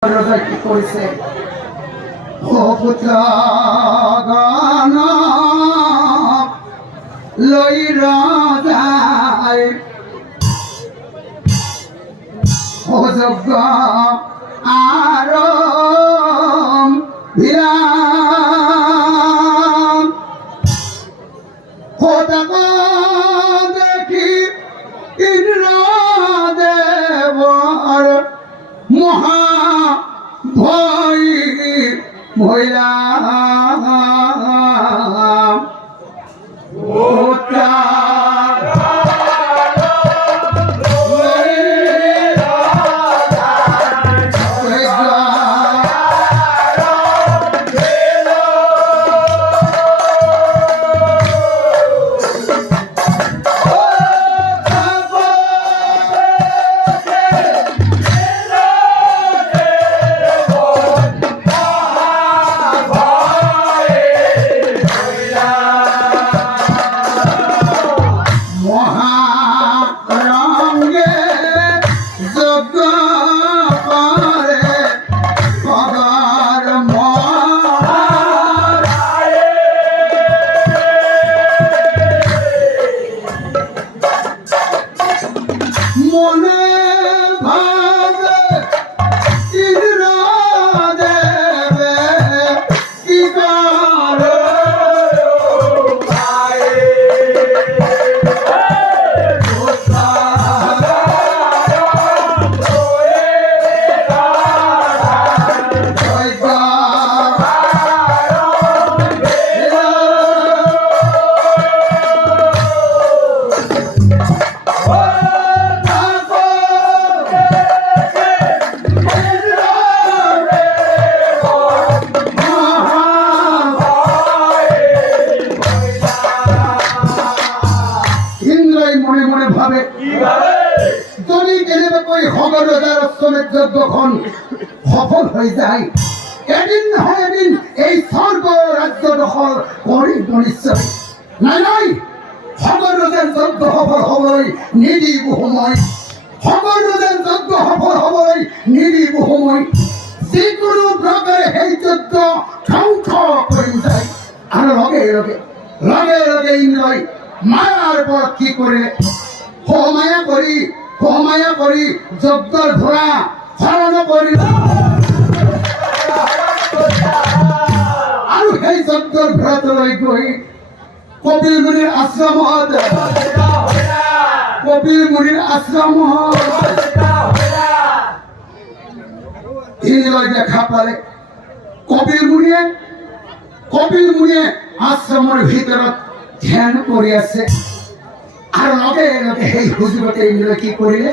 কি করেছে ও পুত্র গান লই রাজায় ও যজ্ঞ আর বিরাম হোতক দেখি ইন্দ্র দেবর মহা ভয় ভৈরা সফল হয়ে যায় এদিন নহয় এদিন এই স্বর্গ রাজ্য দখল করিব নিশ্চয়। নাই নাই সকলোদের যজ্ঞ সফল হবলৈ নিদিব সময়, সকলোদের যজ্ঞ সফল হবলৈ নিদিব সময়। যিকোনো প্ৰকাৰে সেই যজ্ঞ ধ্বংস কৰি যায় আৰু লগে লগে লগে লগে ইন্দ্ৰই মায়াৰ ওপৰত কি কৰিলে সমায়া কৰি যজ্ঞৰ ঘোঁৰা হৰণ কৰিল আৰু সেই যজ্ঞৰ ঘোঁৰাটোলৈ গৈ কপিল মুনিৰ আশ্ৰমত ইন্দ্ৰই দেখা পালে কপিল মুনিয়ে আশ্ৰমৰ ভিতৰত ধ্যান কৰি আছে আৰু লগে লগে সেই সুযোগতে ইন্দ্ৰই কি কৰিলে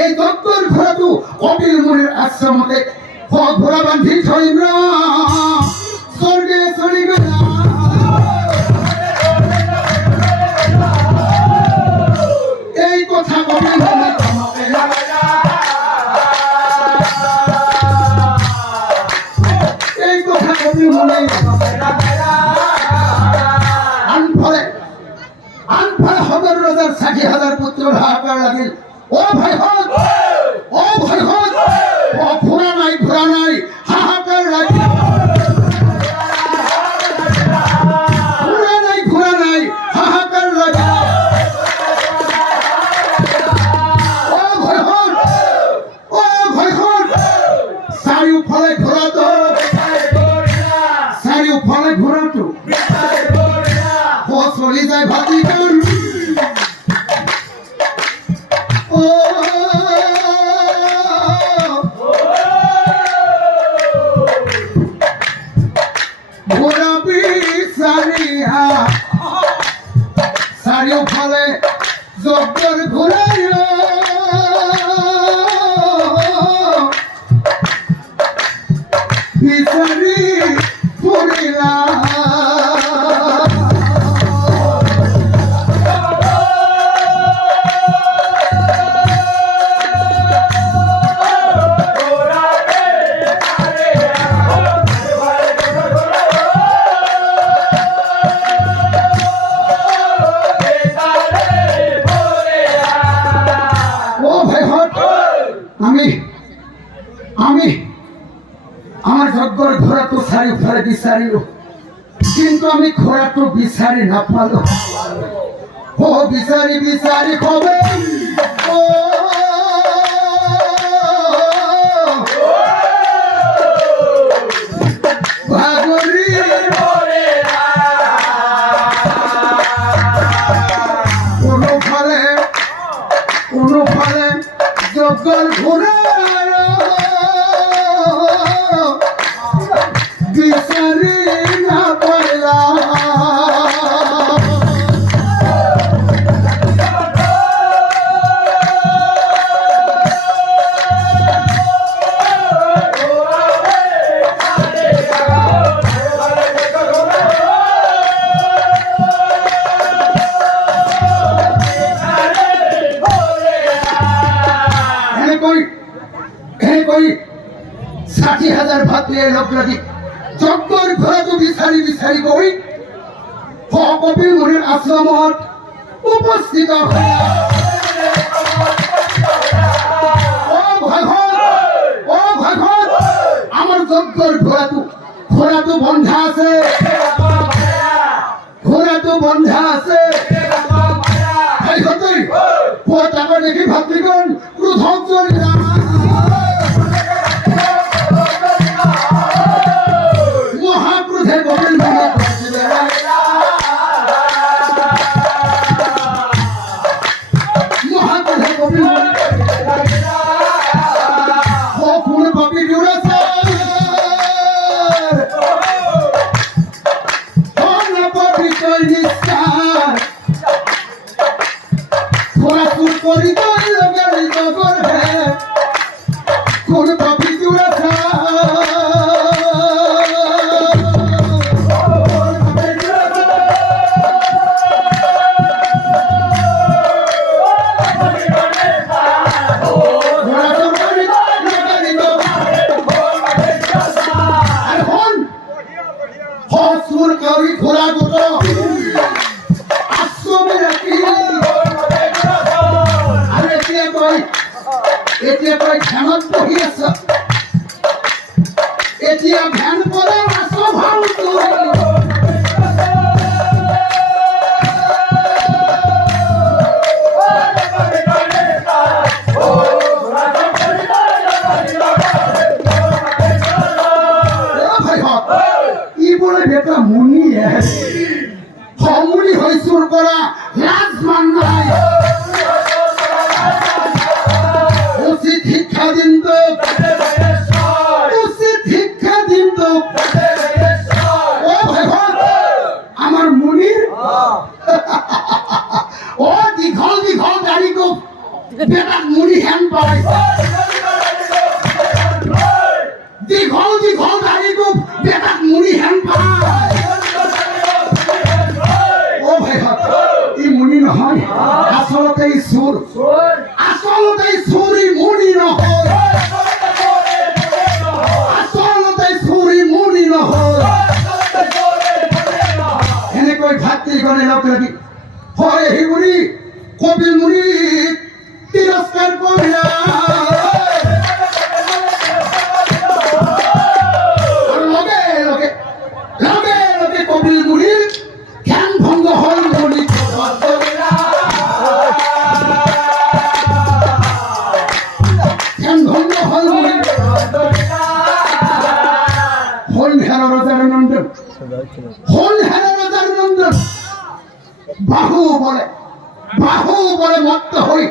এই যজ্ঞৰ ঘোঁৰাটো কপিল মুনিৰ আশ্ৰমতে ঘোঁৰা বান্ধি থৈ ইন্দ্ৰ স্বৰ্গে চলি গ'ল। এই কথা কপিল মুনিয়ে আনফালে সদৰ ৰজাৰ ৬০,০০০ পুত্ৰৰ হাহাকাৰ লাগিল। ও ভাই হত ঘোঁৰা নাই হাহাকাৰ লাগিল। ঘোঁৰা নাই হাহাকাৰ লাগিল। ও ভাই হত চাৰিওফালে ঘোঁৰাটো চলি যায় ভাতি চাৰিওফালে যজ্ঞৰ ঘোঁৰাই বিচাৰি ফুৰিলা। আমার যজ্ঞর ঘোড়া তো চাৰিওফালে বিচাৰিলো, কিন্তু আমি ঘোড়াটো বিচাৰি নাপালো। ও বিচাৰি বিচাৰি কবে কোনোফালে যজ্ঞর ঘোড়া বিচারি না পাইলাম। कोई 60,000 भाग ले लोग लगी যজ্ঞর ঘোড়া তো বিচারি বিচারি গই কবি মুনির আশ্রমত উপস্থিত আমার যজ্ঞর ঘোড়া তো বন্ধা আছে, ঘোড়া তো বন্ধা আছে। দেখি ভাতৃগণ ক্রুধ মহাক্রুধে গোবিল মহাক্রুধে গোবিল কোন কবি জুড়েছে পবিত্র নিষ্ঠার ঘোড়াপুর পরিচয় লোকের জগর কোন কবি জুড়েছে ঘোড়া দুটো আশ্রমে রাখি আর এতিয়া কই ধ্যানত বহি আছ, এতিয়া ধ্যান কৰে আছ ভাল বেটা মুনি সমুনি হৈছুৰ পৰা লাজ মান নাই, উচিত শিক্ষা দিন তোক, উচিত শিক্ষা দিন তোক। ও ভাইভত আমাৰ মুনিৰ ও দীঘল দীঘল দাড়ি কোপ বেটাক মুনি হেন পায়, দীঘল দীঘল দাড়ি কোপ বেটাক মুনি হেন পায়। ও ভাইভত ই মুনি নহয়, আচলতে ই চোৰ, আচলতে ই চুৰি মুনি নহয়, আচলতে চুৰি মুনি নহয়। এনেকৈ ভাতৃগণে লগ লাগি হয় সেই মুনি কবিল মুনি তিৰস্কাৰ কৰিলা। কবিল মুনিৰ ধ্যান ভংগ হল মুনি ধ্যান ভংগ হল মুনি হলহেৰ ৰজাৰ নন্দন, হলহেৰ ৰজাৰ নন্দন বাহু বলে মত্ত হৈ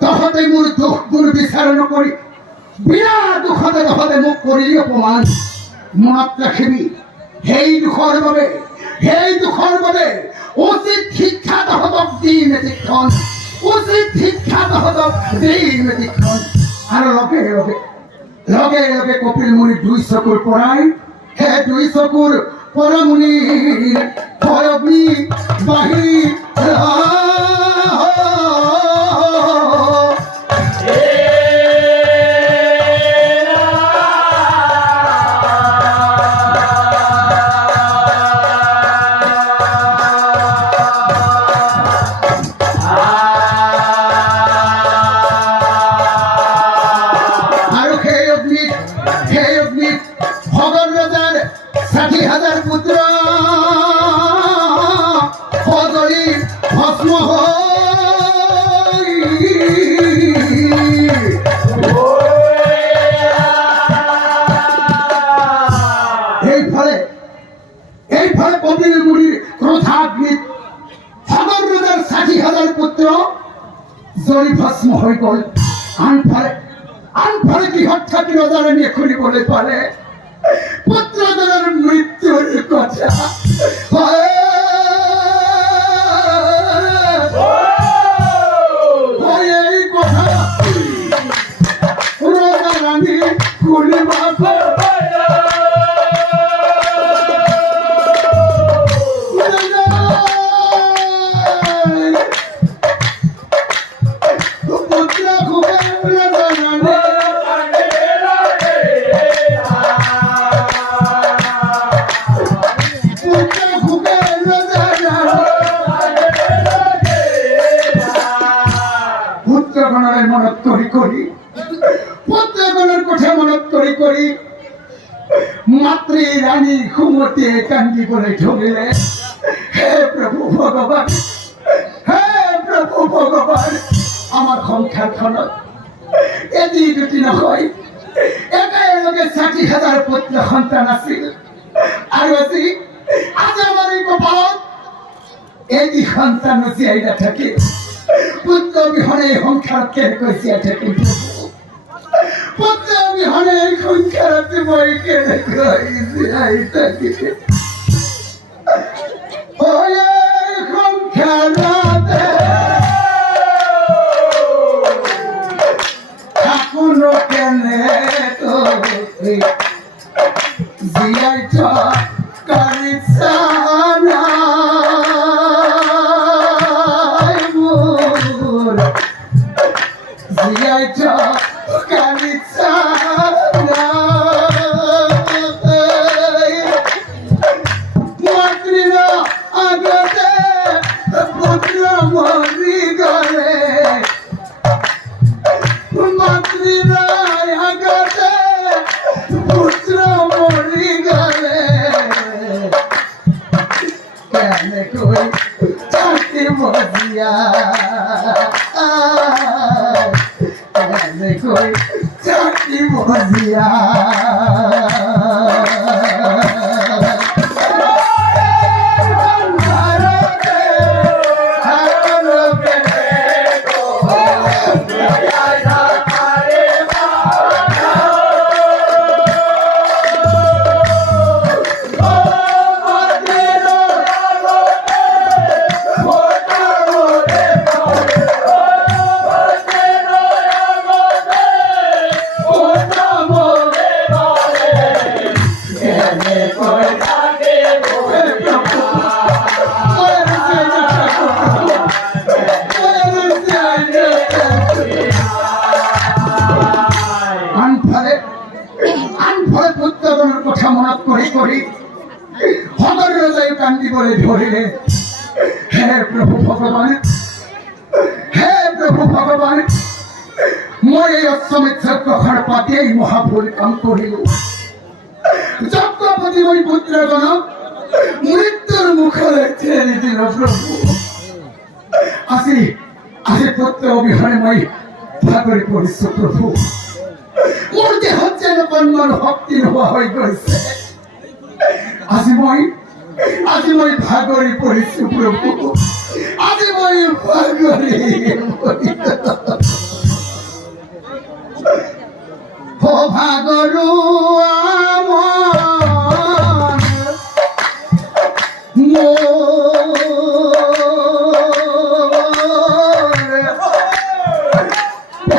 তহঁতে মোৰ দুখ গুণ বিচাৰ নকৰি বিৰাট দুখতে তহঁতে মোক কৰিলি অপমান। মনত ৰাখিবি সেই দুখৰ বাবে উচিত শিক্ষা তহঁতক দিম এটিখন, উচিত শিক্ষা তহঁতক দিম এটিখন। আৰু লগে লগে কপিল মুনি দুই চকুৰ পৰাই সেই দুই চকুৰ পৰা মুনিৰ ভয়গ্নি বাঢ়ি 60,000 পুত্র সজৰি ভস্ম এইফালে কপিল মুনিৰ ক্ৰোধাগ্নিত সগৰ ৰজাৰ 60,000 পুত্ৰ জ্বলি ভস্ম হৈ গ'ল। আনফালে কিহত থাকি ৰজাৰাণীয়ে শুনিবলৈ পালে পুত্ৰজনৰ মৃত্যুৰ কথা। এই কথা ৰজাৰাণী শুনিব মাতৃ রানী ঘুমতে কান্দিবলৈ ধৰিলে। হে প্ৰভু ভগৱান, হে প্ৰভু ভগৱান, আমাৰ সংসাৰখনত এটি দুটি নহয় একেলগে 60,000 পুত্ৰ সন্তান আছিল, আৰু আজি আমাৰ এই কপালত এটি সন্তান জীয়াই নাথাকিল। পুত্ৰ বিহনে সংসাৰত কেনেকৈ জীয়াই থাকিম প্ৰভু? পুত্ৰ বিহনে সংসাৰত মই কেনেকৈ জীয়াই থাকিম? সংসাৰতে থাকোনো কেনেকৈ জীয়াই থকাৰিছা জীয়াই থকাৰিছা মাতৃৰ আগতে পুত্ৰ মৰি গ'লে, মাতৃৰ আগতে পুত্ৰ মৰি গ'লে কেনেকৈ থাকিব জীয়াই, কেনেকৈ থাকিব কথা মনত কৰি কৰি সদৰ ৰজাই কান্দিবলৈ ধৰিলে। হে প্ৰভু ভগৱান, হে প্ৰভু ভগৱান, মই এই অশ্বমেধ যজ্ঞৰ পাতি এই মহাভুল কাম কৰিলো। যজ্ঞপতি মই পুত্ৰজনক মৃত্যুৰ মুখলৈ ঠেলি দিলো প্ৰভু। আজি পুত্ৰ অবিহনে মই ভাগৰি পৰিছো প্ৰভু। মোৰ দেহত যেন কৰ্মৰ শক্তি নোহোৱা হৈ গৈছে। আজি মই ভাগৰি পৰিছো প্ৰভু। আজি মই ভাগৰি ভাগৰু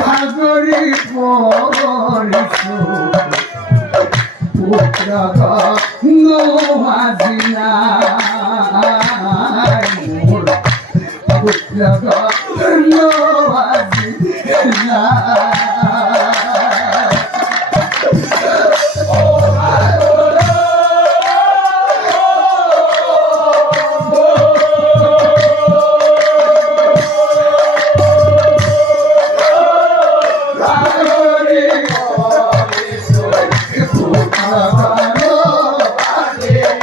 ভাগৰি পৰিছো পুত্ৰ নোহাজিনা মোৰ পুত্ৰ নোহাজিনা। Yeah.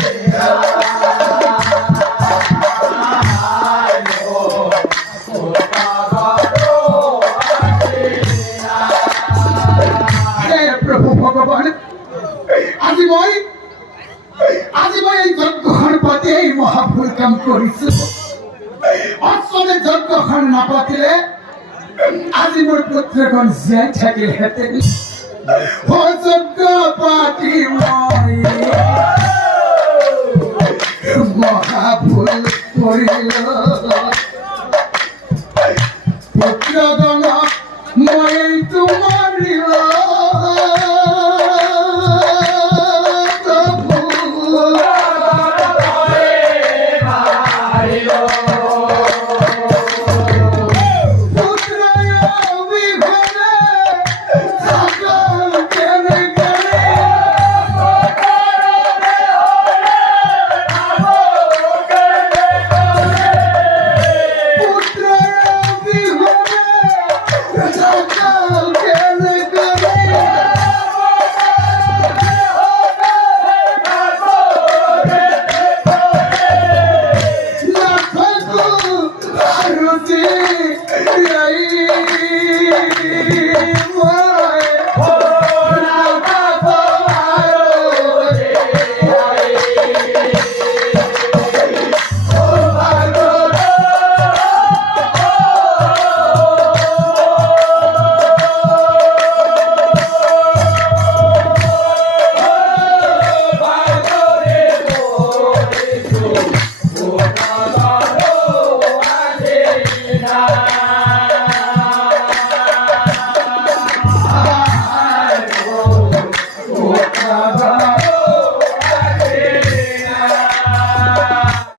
মই এই যজ্ঞখন পাতি এই মহাভুল কাম কৰিছো অচলে যজ্ঞখন নাপাতিলে আজি মোৰ পুত্ৰখন জীয়াই থাকিলহেঁতেন যজ্ঞ পাতি মই মহাভুল কৰিলো পুত্ৰগণক মই তোমাৰ